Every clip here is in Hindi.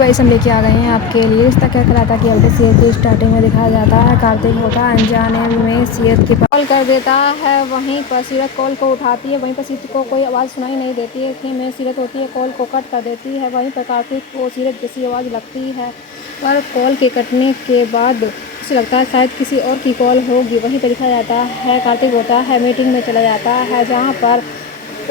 गाइस हम लेके आ गए हैं आपके लिए रिश्ता क्या कहलाता कि अब सीरत की स्टार्टिंग में दिखाया जाता है कार्तिक होता है अनजाने में सीरत के कॉल कर देता है। वहीं पर सीरत कॉल को उठाती है। वहीं पर सीरत को कोई आवाज़ सुनाई नहीं देती है कि में सीरत होती है कॉल को कट कर देती है। वहीं पर कार्तिक को सीरत जैसी आवाज़ लगती है पर कॉल के कटने के बाद उसे लगता है शायद किसी और की कॉल होगी। वहीं पर दिखाया जाता है कार्तिक होता है मीटिंग में चला जाता है जहाँ पर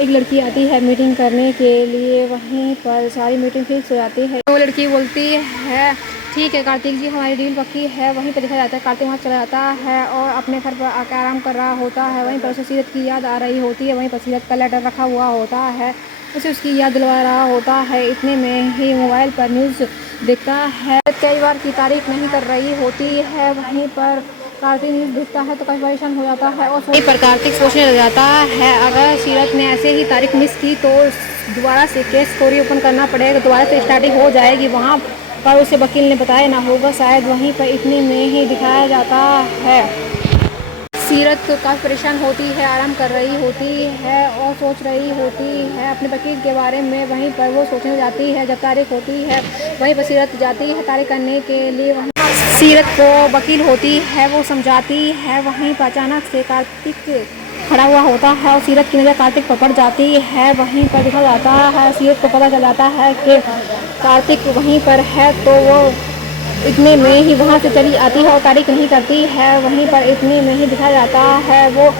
एक लड़की आती है मीटिंग करने के लिए। वहीं पर सारी मीटिंग फिक्स हो जाती है। वो लड़की बोलती है ठीक है कार्तिक जी हमारी डील पक्की है। वहीं पर दिखाया जाता है कार्तिक वहाँ चला जाता है और अपने घर पर आकर आराम कर रहा होता है। वहीं पर उसे सीरत की याद आ रही होती है। वहीं पर सीरत का लेटर रखा हुआ होता है उसे उसकी याद दिलवा रहा होता है। इतने में ही मोबाइल पर न्यूज़ देखता है। कई बार की तारीफ नहीं कर रही होती है। वहीं पर कार्तिक न्यूज़ देखता है तो काफ़ी परेशान हो जाता है और वहीं पर कार्तिक सोचने लग जाता है अगर सीरत ने ऐसे ही तारीख मिस की तो दोबारा से केस स्टोरी ओपन करना पड़ेगा, दोबारा से स्टार्टिंग हो जाएगी। वहाँ पर उसे वकील ने बताया ना होगा शायद। वहीं पर इतने में ही दिखाया जाता है सीरत तो काफ़ी परेशान होती है, आराम कर रही होती है और सोच रही होती है अपने वकील के बारे में। वहीं पर वो सोचने जाती है जब तारीख होती है वहीं पर सीरत जाती है तारीख करने के लिए। वहीं सीरत को वकील होती है वो समझाती है। वहीं पर अचानक से कार्तिक खड़ा हुआ होता है और सीरत की नज़र कार्तिक पर पड़ जाती है। वहीं पर देखा जाता है सीरत को पता चल जाता है कि कार्तिक वहीं पर है तो वो इतने में ही वहाँ से चली आती है और तारीख नहीं करती है। वहीं पर इतने में ही दिखाया जाता है वो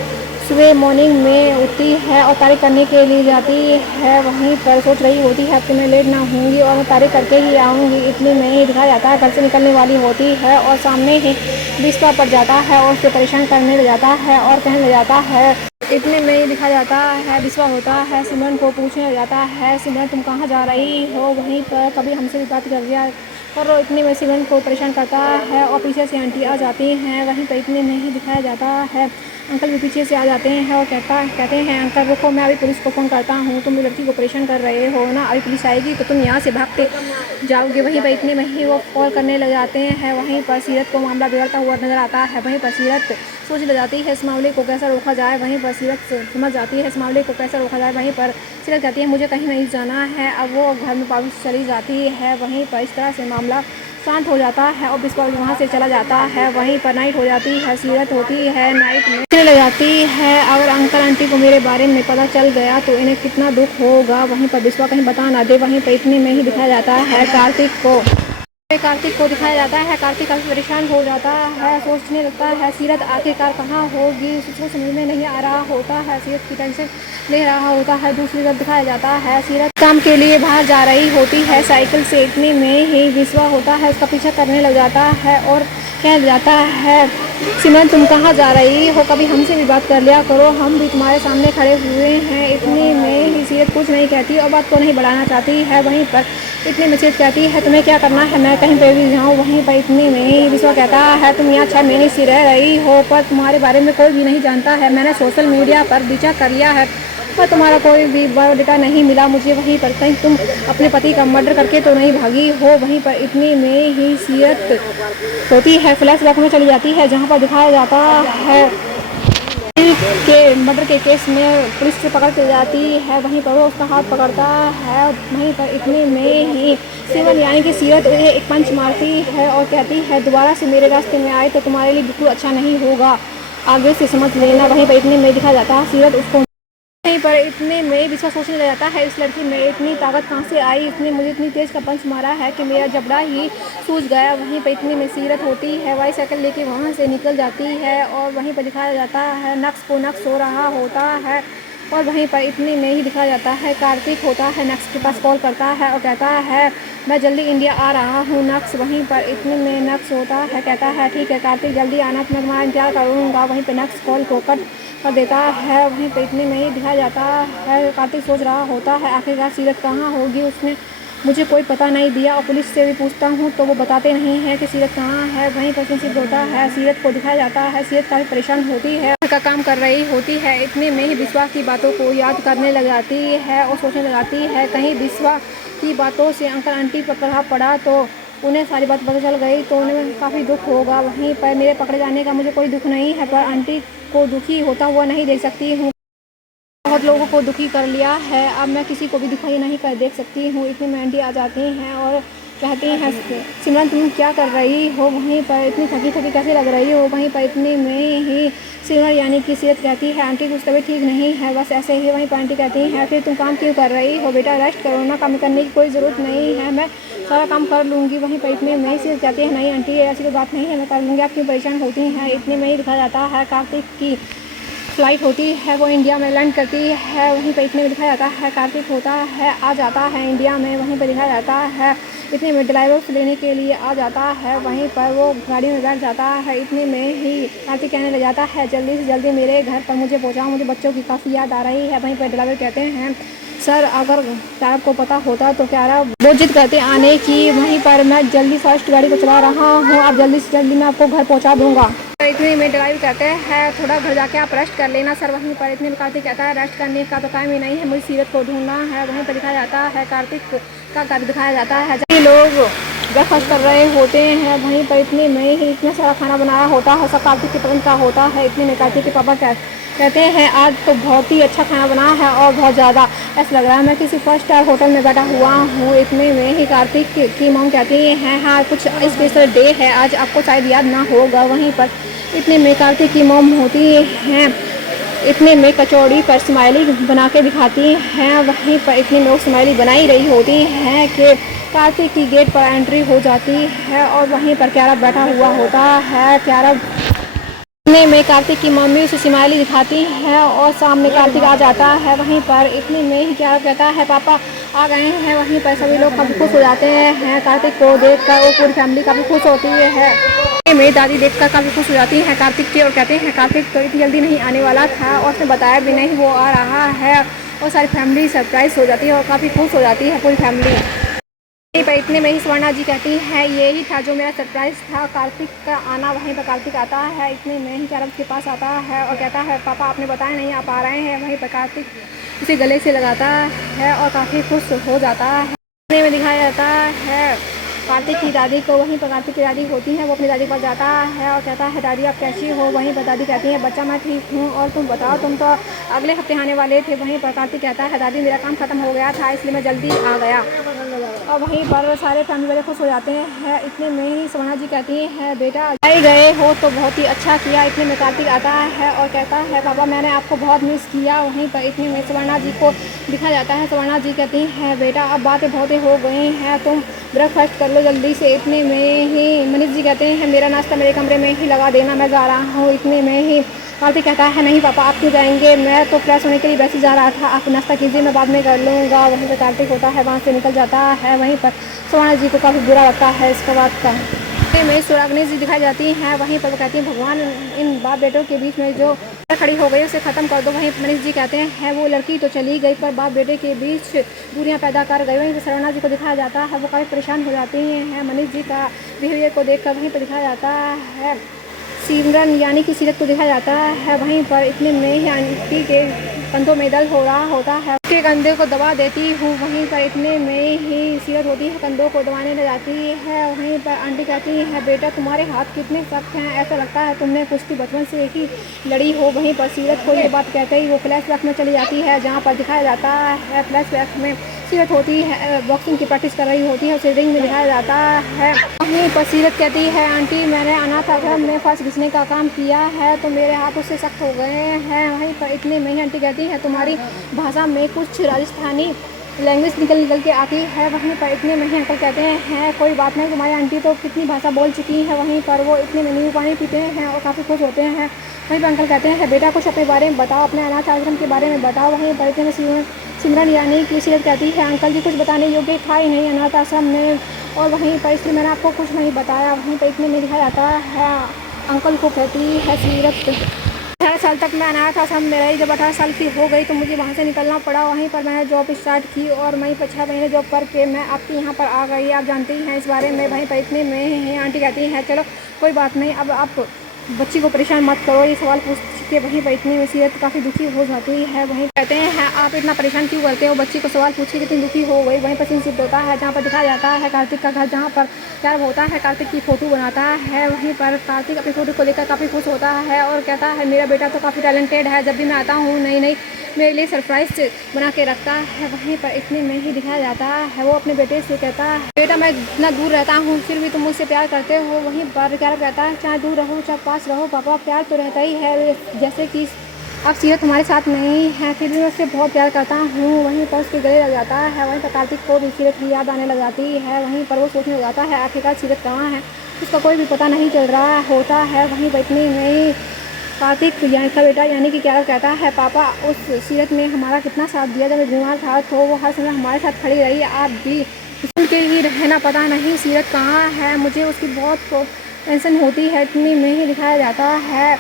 सुबह मॉर्निंग में उठती है और तारीख करने के लिए जाती है। वहीं पर सोच रही होती है कि मैं लेट ना होंगी और मैं तारीख करके ही आऊँगी। इतने में ही दिखाया जाता है घर से निकलने वाली होती है और सामने ही बिस्वा पड़ जाता है और उसे परेशान करने लग जाता है और कहने लग जाता है। इतने में ही दिखाया जाता है बिस्वा होता है सिमरन को पूछने लग जाता है सिमरन तुम कहाँ जा रही हो। वहीं पर कभी हमसे भी बात कर लिया और इतने में सिमरन को परेशान करता है और पीछे से आंटी आ जाती हैं। वहीं पर इतने में ही दिखाया जाता है अंकल भी पीछे से आ जाते हैं और कहते हैं अंकल रुको मैं अभी पुलिस को फ़ोन करता हूँ, तुम लड़की को परेशान कर रहे हो ना, अभी पुलिस आएगी तो तुम यहाँ से भागते जाओगे। वहीं पर इतने में ही वो कॉल करने लग जाते हैं। वहीं पर सीरत को मामला बिगड़ता हुआ नजर आता है। वहीं पर सीरत सोचने लग जाती है इस मामले को कैसे रोका जाए। वहीं पर सीरत समझ जाती है इस मामले को कैसे रोका जाए। वहीं पर सीरत कहती है मुझे कहीं नहीं जाना है। अब वो घर में वापस चली जाती है। वहीं पर इस तरह से मामला शांत हो जाता है और बिस्वा वहाँ से चला जाता है। वहीं पर नाइट हो जाती है। सीरत होती है नाइट में सोचने लग जाती है अगर अंकल आंटी को मेरे बारे में पता चल गया तो इन्हें कितना दुख होगा। वहीं पर बिस्वा कहीं बता ना दे। वहीं पर इतने में ही दिखाया जाता है कार्तिक को दिखाया जाता है। कार्तिक काफ़ी परेशान हो जाता है, सोचने लगता है सीरत आखिरकार कहाँ होगी। उसको समझ में नहीं आ रहा होता है, सीरत की टेंशन ले रहा होता है। दूसरी तरफ दिखाया जाता है सीरत काम के लिए बाहर जा रही होती है साइकिल से। इतने में ही विश्वा होता है उसका पीछा करने लग जाता है और कहने जाता है सिमरन तुम कहाँ जा रही हो, कभी हमसे भी बात कर लिया करो, हम भी तुम्हारे सामने खड़े हुए हैं। इतने में ही सीरत कुछ नहीं कहती और बात को नहीं बढ़ाना चाहती है। वहीं पर इतने में सीरत कहती है तुम्हें क्या करना है, मैं कहीं पे भी जाऊँ। वहीं पर इतने में ही विश्वा कहता है तुम यहाँ 6 महीने से रह रही हो पर तुम्हारे बारे में कोई भी नहीं जानता है। मैंने सोशल मीडिया पर रिसर्च कर लिया है पर तुम्हारा कोई भी बायोडाटा नहीं मिला मुझे। वहीं पर कहीं तुम अपने पति का मर्डर करके तो नहीं भागी हो। वहीं पर इतने में ही सीरत होती है फ्लैशबैक में चली जाती है जहाँ पर दिखाया जाता है के मर्डर के केस में पुलिस से पकड़ के जाती है। वहीं पर वो उसका हाथ पकड़ता है। वहीं पर इतने में ही सिमरन यानी कि सीरत उन्हें एक पंच मारती है और कहती है दोबारा से मेरे रास्ते में आए तो तुम्हारे लिए बिल्कुल अच्छा नहीं होगा, आगे से समझ लेना। वहीं पर इतने में दिखा जाता है सीरत उसको वहीं पर इतने में विश्वास सोचने लग जाता है इस लड़की में इतनी ताकत कहाँ से आई, इसने मुझे इतनी तेज़ का पंच मारा है कि मेरा जबड़ा ही सूज गया। वहीं पर इतने में सीरत होती है वाई साइकिल लेके वहाँ से निकल जाती है और वहीं पर दिखाया जाता है नक्श को नक्श हो रहा होता है। और वहीं पर इतने में ही दिखाया जाता है कार्तिक होता है नक्श के पास कॉल करता है और कहता है मैं जल्दी इंडिया आ रहा हूँ नक्श। वहीं पर इतने में नक्श होता है कहता है ठीक है कार्तिक जल्दी आना तो मैं तुम्हारा इंतजार करूँगा। वहीं पर नक्श कॉल को कट कर देता है। वहीं पर इतने में ही दिखाया जाता है कार्तिक सोच रहा होता है आखिरकार सीरत कहाँ होगी, उसने मुझे कोई पता नहीं दिया और पुलिस से भी पूछता हूँ तो वो बताते नहीं हैं कि सीरत कहाँ है। वहीं पर सिद्ध होता है सीरत को दिखाया जाता है सीरत काफ़ी परेशान होती है, का काम कर रही होती है। इतने में ही विश्वास की बातों को याद करने लग जाती है और सोचने लगाती है कहीं विश्वास की बातों से अंकल आंटी पर प्रभाव पड़ा तो उन्हें सारी बात पता चल गई तो उन्हें काफ़ी दुख होगा। वहीं पर मेरे पकड़े जाने का मुझे कोई दुख नहीं है पर आंटी को दुखी होता हुआ नहीं देख सकती हूँ, बहुत लोगों को दुखी कर लिया है, अब मैं किसी को भी दुखी नहीं कर देख सकती हूँ। इतने में आंटी आ जाती हैं और कहती हैं सिमरन तुम क्या कर रही हो वहीं पर, इतनी थकी थकी कैसे लग रही हो। वहीं पर इतने में ही सिमरन यानी कि सीरत कहती है आंटी कुछ तबीयत ठीक नहीं है, बस ऐसे ही। वहीं पर आंटी कहती हैं फिर तुम काम क्यों कर रही हो, बेटा रेस्ट करो ना, काम करने की कोई ज़रूरत नहीं है, मैं सारा काम कर लूँगी। वहीं पर इतने में ही सीरत कहती है नहीं आंटी ऐसी कोई बात नहीं है, मैं कर लूँगी, आप क्यों परेशान होती हैं। इतने में ही दिखाया जाता है कार्तिक की फ्लाइट होती है, वो इंडिया में लैंड करती है। वहीं पर इतने में दिखाया जाता है कार्तिक होता है आ जाता है इंडिया में। वहीं पर दिखाया जाता है इतने में ड्राइवर से लेने के लिए आ जाता है। वहीं पर वो गाड़ी में बैठ जाता है। इतने में ही कार्तिक कहने लग जाता है जल्दी से जल्दी मेरे घर पर मुझे पहुँचाओ, मुझे बच्चों की काफ़ी याद आ रही है। वहीं पर ड्राइवर कहते हैं सर अगर कैब को पता होता तो क्या रहा, वो जिद करते आने की। वहीं पर मैं जल्दी फर्स्ट गाड़ी को चला रहा हूँ, आप जल्दी से जल्दी मैं आपको घर पहुँचा दूँगा। इतने में ड्राइव कहते हैं थोड़ा घर जाके आप रेस्ट कर लेना सर। वहीं पर इतने में कार्तिक कहता है रेस्ट करने का तो टाइम ही नहीं है, मुझे सीरत को ढूंढना है। वहीं पर दिखाया जाता है कार्तिक का घर दिखाया जाता है, जब लोग ब्रेकफास्ट कर रहे होते हैं। वहीं पर इतने में ही इतना सारा खाना बनाया होता है, सब कार्तिक की पसंद का होता है। इतने में कार्तिक के पापा कहते हैं आज तो बहुत ही अच्छा खाना बना है और बहुत ज़्यादा, ऐसा लग रहा है मैं किसी 5 स्टार होटल में बैठा हुआ हूँ। इतने में ही कार्तिक की मॉम कहती हैं हाँ कुछ स्पेशल डे है आज, आपको शायद याद ना होगा। वहीं पर इतने में कार्तिक की मॉम होती हैं, इतने में कचौड़ी पर स्माइली बना के दिखाती हैं। वहीं पर इतने में वो स्माइली बनाई रही होती हैं कि कार्तिक की गेट पर एंट्री हो जाती है और वहीं पर क्यारा बैठा हुआ होता है। क्यारा इतने में कार्तिक की मम्मी उसे स्माइली दिखाती है और सामने कार्तिक आ जाता है। वहीं पर इतने में ही क्यारा कहता है पापा आ गए हैं। वहीं पर सभी लोग काफ़ी खुश हो जाते हैं कार्तिक को देखकर, वो पूरी फैमिली काफ़ी खुश होती है। मेरी दादी देखकर काफ़ी खुश हो जाती हैं कार्तिक की और कहते हैं कार्तिक तो इतनी जल्दी नहीं आने वाला था और उसने बताया भी नहीं वो आ रहा है, और सारी फैमिली सरप्राइज हो जाती है और काफ़ी खुश हो जाती है पूरी फैमिली। पर इतने में ही स्वर्णा जी कहती है यही था जो मेरा सरप्राइज़ था कार्तिक का आना। वहीं पर कार्तिक आता है, इतने में ही क्यारा के पास आता है और कहता है पापा आपने बताया नहीं आप आ रहे हैं। वहीं पर कार्तिक उसे गले से लगाता है और काफ़ी खुश हो जाता है। इतने में दिखाया जाता है कार्तिक की दादी को। वहीं पर कार्तिक की दादी होती है, वो अपनी दादी के पास जाता है और कहता है दादी आप कैसी हो। वहीं पर दादी कहती है बच्चा मैं ठीक हूँ और तुम बताओ तुम तो अगले हफ्ते आने वाले थे। वहीं पर कार्तिक कहता है दादी मेरा काम ख़त्म हो गया था इसलिए मैं जल्दी आ गया, और वहीं पर सारे फैमिली वाले खुश हो जाते हैं। इतने में ही स्वर्णा जी कहती हैं बेटा आए गए हो तो बहुत ही अच्छा किया। इतने में कार्तिक आता है और कहता है पापा मैंने आपको बहुत मिस किया। वहीं पर इतने में स्वर्णा जी को दिखा जाता है। स्वर्णा जी कहती हैं बेटा अब बातें बहुत हो गई हैं, तुम ब्रेकफास्ट कर लो जल्दी से। इतने में ही मनीष जी कहते हैं मेरा नाश्ता मेरे कमरे में ही लगा देना, मैं जा रहा हूँ। इतने में ही कार्तिक कहता है नहीं पापा आप क्यों जाएंगे, मैं तो फ्रेश होने के लिए वैसे जा रहा था, आप नाश्ता कीजिए मैं बाद में कर लूँगा। वहीं पर कार्तिक होता है वहाँ से निकल जाता है। वहीं पर स्वर्णा जी को काफ़ी बुरा लगता है इसके बात का। में सुराग्नि जी दिखाई जाती हैं। वहीं पर वो कहती हैं भगवान इन बाप बेटों के बीच में जो खड़ी हो गई उसे ख़त्म कर दो। वहीं मनीष जी कहते हैं वो लड़की तो चली गई पर बाप बेटे के बीच दूरियां पैदा कर गई। वहीं पर स्वर्णा जी को दिखाया जाता है वो काफ़ी परेशान हो जाती हैं मनीष जी का बिहेवियर को देखकर। वहीं पर दिखाया जाता है सिमरन यानी कि सीरत को दिखाया जाता है। वहीं पर इतने में ही आंटी के कंधों में दर्द हो रहा होता है, उसके कंधे को दबा देती हूँ। वहीं पर इतने में ही सीरत होती है कंधों को दबाने लग जाती है। वहीं पर आंटी कहती है बेटा तुम्हारे हाथ कितने सख्त हैं, ऐसा लगता है तुमने कुश्ती बचपन से ही लड़ी हो। वहीं पर सीरत को ये बात कहते ही वो फ्लैशबैक में चली जाती है जहाँ पर दिखाया जाता है फ्लैशबैक में सीरत होती है बॉक्सिंग की प्रैक्टिस कर रही होती है, उसे रिंग में दिखाया जाता है। वहीं पर सीरत कहती है आंटी मैंने अनाथ आश्रम में फर्श घिसने का काम किया है तो मेरे हाथ उससे सख्त हो गए हैं। वहीं पर इतने में ही आंटी कहती है तुम्हारी भाषा में कुछ राजस्थानी लैंग्वेज निकल के आती है। वहीं पर इतने में ही अंकल कहते हैं कोई बात नहीं तुम्हारी आंटी तो कितनी भाषा बोल चुकी है। वहीं पर वो इतने में नींबू पानी पीते हैं और काफ़ी खुश होते हैं। वहीं पर अंकल कहते हैं बेटा कुछ अपने बारे में बताओ, अपने अनाथ आश्रम के बारे में बताओ। वहीं पर इतने में सिमरन यानी कि सीरत कहती है अंकल जी कुछ बताने योग्य था ही नहीं अनाथ आश्रम में, और वहीं पर इसलिए मैंने आपको कुछ नहीं बताया। वहीं पर इतने में दिखाया जाता है अंकल को कहती है सीरत 18 साल तक मैं अनाथ आश्रम में रही, जब 18 साल की हो गई तो मुझे वहाँ से निकलना पड़ा। वहीं पर मैंने जॉब स्टार्ट की और वहीं पर 6 महीने जॉब करके मैं आपके यहाँ पर आ गई, आप जानती हैं इस बारे में। वहीं पर इतने में ही आंटी कहती हैं चलो कोई बात नहीं अब आप बच्ची को परेशान मत करो, ये सवाल पूछ के। वहीं पर इतनी सीरत काफ़ी दुखी हो जाती है। वहीं कहते हैं आप इतना परेशान क्यों करते हो, बच्ची को सवाल पूछे कितनी दुखी हो गई। वहीं पर सीन शिफ्ट होता है जहाँ पर दिखाया जाता है कार्तिक का घर, जहाँ पर क्या होता है कार्तिक की फ़ोटो बनाता है। वहीं पर कार्तिक अपनी फ़ोटो को लेकर काफ़ी खुश होता है और कहता है मेरा बेटा तो काफ़ी टैलेंटेड है, जब भी मैं आता हूँ नई नई मेरे लिए सरप्राइज़ बना के रखता है। वहीं पर इतने में ही दिखाया जाता है वो अपने बेटे से कहता है, बेटा मैं इतना दूर रहता हूँ फिर भी तुम मुझसे प्यार करते हो। वहीं पर क्या कहता है, चाहे दूर रहो चाहे पास रहो पापा, प्यार तो रहता ही है। जैसे कि अब सीरत हमारे साथ नहीं है फिर भी मैं उससे बहुत प्यार करता हूँ। वहीं पर उसके गले लग जाता है। वहीं पर कार्तिक को भी सीरत की याद आने लग जाती है। वहीं पर वो सोचने लग जाता है आखिरकार सीरत कहाँ है, उसका कोई भी पता नहीं चल रहा होता है। वहीं पर इतनी में कार्तिक का बेटा यानी कि क्या कहता है, पापा उस सीरत ने हमारा कितना साथ दिया, जब मैं बीमार था तो वो हर समय हमारे साथ खड़ी रही। आप भी सुन के ही रहना, पता नहीं सीरत कहाँ है, मुझे उसकी बहुत टेंशन होती है। इतनी में ही दिखाया जाता है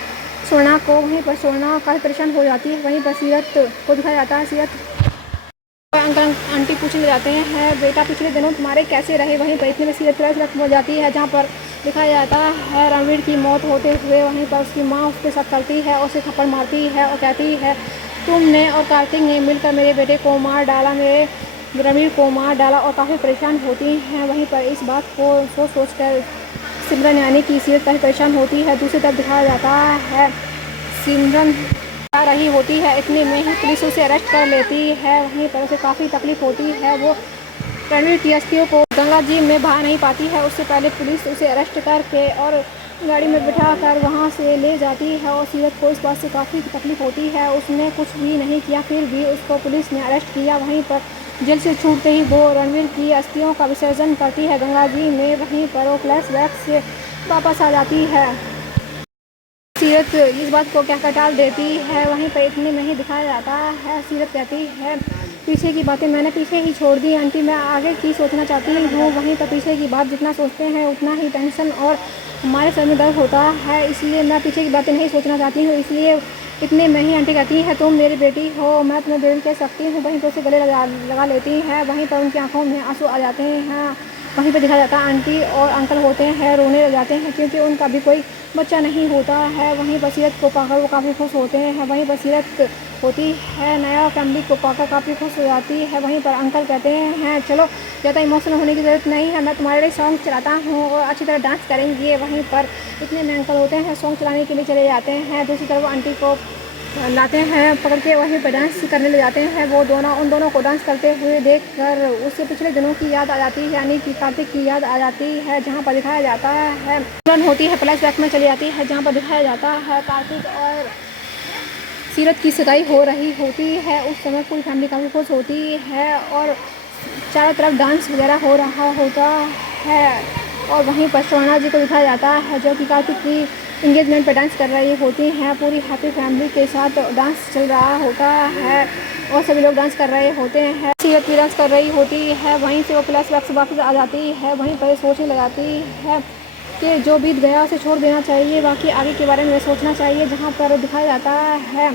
सोना को। वहीं पर सोना काफ़ी परेशान हो जाती है। वहीं पर सीरत को दिखाया जाता है। सीरत अंकल आंटी पूछने जाते हैं, बेटा पिछले दिनों तुम्हारे कैसे रहे। वहीं पर इतने में सीरत फ्लैशबैक हो जाती है जहाँ पर दिखाया जाता है रणवीर की मौत होते हुए। वहीं पर उसकी माँ उस पर शक करती है और उसे थप्पड़ मारती है और कहती है, तुमने और कार्तिक ने मिलकर मेरे बेटे को मार डाला, मेरे रणवीर को मार डाला, और काफ़ी परेशान होती हैं। वहीं पर इस बात को सोच कर सिमरन यानी कि सीरत काफ़ी परेशान होती है। दूसरी तरफ दिखाया जाता है सिमरन आ रही होती है। इतने में ही पुलिस उसे अरेस्ट कर लेती है। वहीं पर उसे काफ़ी तकलीफ होती है। वो रणवीर की अस्थियों को गंगा जी में बहा नहीं पाती है। उससे पहले पुलिस उसे अरेस्ट करके और गाड़ी में बिठा कर वहाँ से ले जाती है। और सीरत को इस बात से काफ़ी तकलीफ होती है। उसने कुछ भी नहीं किया फिर भी उसको पुलिस ने अरेस्ट किया। वहीं पर जेल से छूटते ही वो रणवीर की अस्थियों का विसर्जन करती है गंगा जी में। वहीं पर वो फ्लैशबैक से वापस आ जाती है। सीरत इस बात को क्या टाल देती है। वहीं पर इतने में ही दिखाया जाता है सीरत कहती है, पीछे की बातें मैंने पीछे ही छोड़ दी आंटी, मैं आगे की सोचना चाहती हूँ। वहीं पर पीछे की बात जितना सोचते हैं उतना ही टेंशन और हमारे सर में दर्द होता है, इसलिए मैं पीछे की बातें नहीं सोचना चाहती हूँ। इसलिए इतने में ही आंटी कहती है, तुम मेरी बेटी हो, मैं तुम्हें बेटी कह सकती हूँ। वहीं पर उसे गले लगा लेती हैं। वहीं पर उनकी आंखों में आंसू आ जाते हैं। वहीं पर दिखाया जाता है आंटी और अंकल होते हैं रोने लग जाते हैं क्योंकि उनका भी कोई बच्चा नहीं होता है। वहीं पर सीरत को पाकर वो काफ़ी खुश होते हैं। वहीं पर सीरत होती है नया फैमिली को पाकर काफ़ी खुश हो जाती है। वहीं पर अंकल कहते हैं, चलो ज़्यादा इमोशनल होने की ज़रूरत नहीं है, मैं तुम्हारे लिए सॉन्ग चलाता हूँ और अच्छी तरह डांस करेंगे। वहीं पर इतने में अंकल होते हैं सॉन्ग चलाने के लिए चले जाते हैं। दूसरी तरफ आंटी को लाते हैं पकड़ के, वहीं पर डांस करने लग जाते हैं। वो उन दोनों को डांस करते हुए देखकर उससे पिछले दिनों की याद आ जाती है यानी कि कार्तिक की याद आ जाती है। जहाँ पर दिखाया जाता है रन होती है फ्लैशबैक में चली जाती है जहाँ पर दिखाया जाता है कार्तिक और सीरत की सगाई हो रही होती है। उस समय पूरी फैमिली काफ़ी खुश होती है और चारों तरफ डांस वगैरह हो रहा होता है। और वहीं पर स्वर्णा जी को दिखाया जाता है जो कि कार्तिक की इंगेजमेंट पर डांस कर रही होती हैं। पूरी हैप्पी फैमिली के साथ डांस चल रहा होता है और सभी लोग डांस कर रहे होते हैं। सीरत भी डांस कर रही होती है। वहीं से वो फ्लैशबैक से वापस आ जाती है। वहीं पर सोचने लगाती है कि जो बीत गया उसे छोड़ देना चाहिए, बाकी आगे के बारे में सोचना चाहिए। जहाँ पर दिखाया जाता है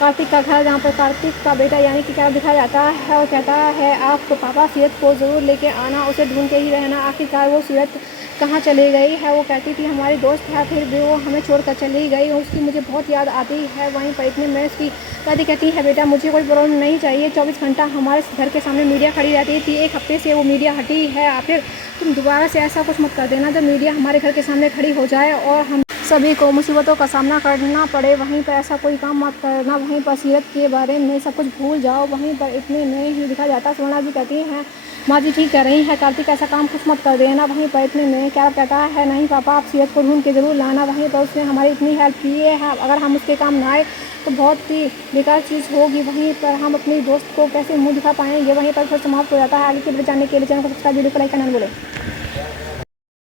कार्तिक का घर, जहाँ पर कार्तिक का बेटा यानी कि क्या दिखाया जाता है और कहता है, आप पापा सीरत को ज़रूर लेके आना, उसे ढूंढ के ही रहना। आखिरकार वो सीरत कहाँ चली गई है। वो कहती थी हमारी दोस्त है, फिर भी वो हमें छोड़कर चली गई, उसकी मुझे बहुत याद आती है। वहीं पर इतने में उसकी दादी कहती है, बेटा मुझे कोई प्रॉब्लम नहीं चाहिए, 24 घंटा हमारे घर के सामने मीडिया खड़ी रहती थी, एक हफ्ते से वो मीडिया हटी है, फिर तुम दोबारा से ऐसा कुछ मत कर देना जब मीडिया हमारे घर के सामने खड़ी हो जाए और हम सभी को मुसीबतों का सामना करना पड़े। वहीं पर ऐसा कोई काम मत करना, वहीं पर सीरत के बारे में सब कुछ भूल जाओ। वहीं पर इतने में ही दिखा जाता है स्वर्णा जी कहती हैं, माँ जी ठीक कह रही है, कार्तिक ऐसा काम कुछ मत कर देना। वहीं पर इतने में क्या कहता है, नहीं पापा आप सीरत को ढूंढ के ज़रूर लाना। वहीं पर उसने हमारी इतनी हेल्प की है, अगर हम उसके काम ना आए तो बहुत ही बेकार चीज़ होगी। वहीं पर हम अपनी दोस्त को कैसे मुँह दिखा पाएंगे। वहीं पर फिर समाप्त हो जाता है। आगे के बढ़े जानने के लिए चैनल को सब्सक्राइब, वीडियो को लाइक करना न भूलें।